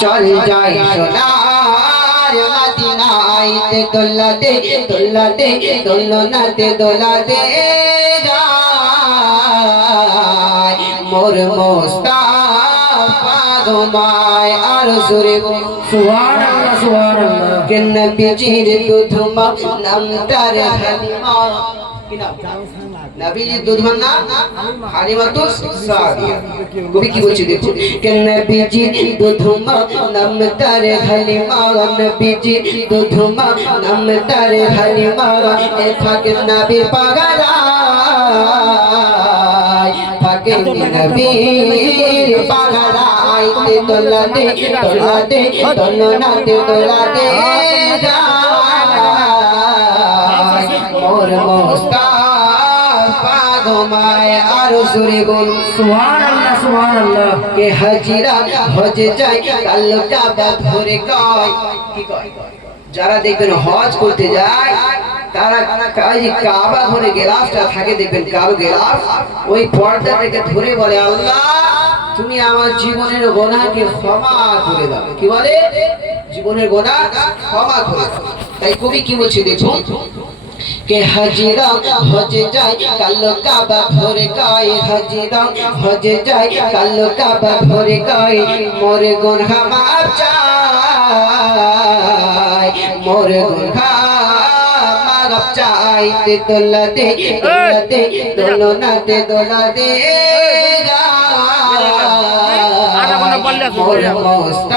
চল যাই সোনার মদিনায় দোলাতে দোলাতে দোলনাতে দোলাতে যায় মোর মুস্তাফা তোমায় আর জোরে সুবহানাল্লাহ সুবহানাল্লাহ কে নবীজির দুধমা নামটার হালিমা কি নাম নবীজির দুধমা নাম হালিমাতুস সাদিয়া কবি কি বলছে দেখো কে নবীজির দুধমা নামটার হালিমা নবীজির দুধমা নামটার হালিমা এ ফাকে নবীর পাগলা ফাকে নবীর পাগলা আইতে দোলাতে দোলাতে দোলনাতে দোলাতে মোর মুস্তাফা তোমায় আর জোরে বল সুবহানাল্লাহ সুবহানাল্লাহ কে হাজিরা হজ যায় কাল কাবা ধরে কয় কি কয় যারা দেখবেন হজ করতে যায় তারা কাজী কাবা ধরে গেলাফটা থাকে দেখবেন কালো গেলাফ ওই পর্দাটাকে ধরে বলে আল্লাহ তুমি আমার জীবনের গুনাহকে ক্ষমা করে দাও কি বলে জীবনের গুনাহ ক্ষমা করে দাও তাই কবি কি বলছে দেখুন কে হাজিরা হজ যায় কালো কাবা ধরে কয় হাজিরা হজ যায় কালো কাবা ধরে কয় মোর গুনাহ মাফ চাই মোর গুনাহ মাফ চাইতে দোলাতে দোলাতে দোলনাতে দোলাতে মোর মুস্তাফা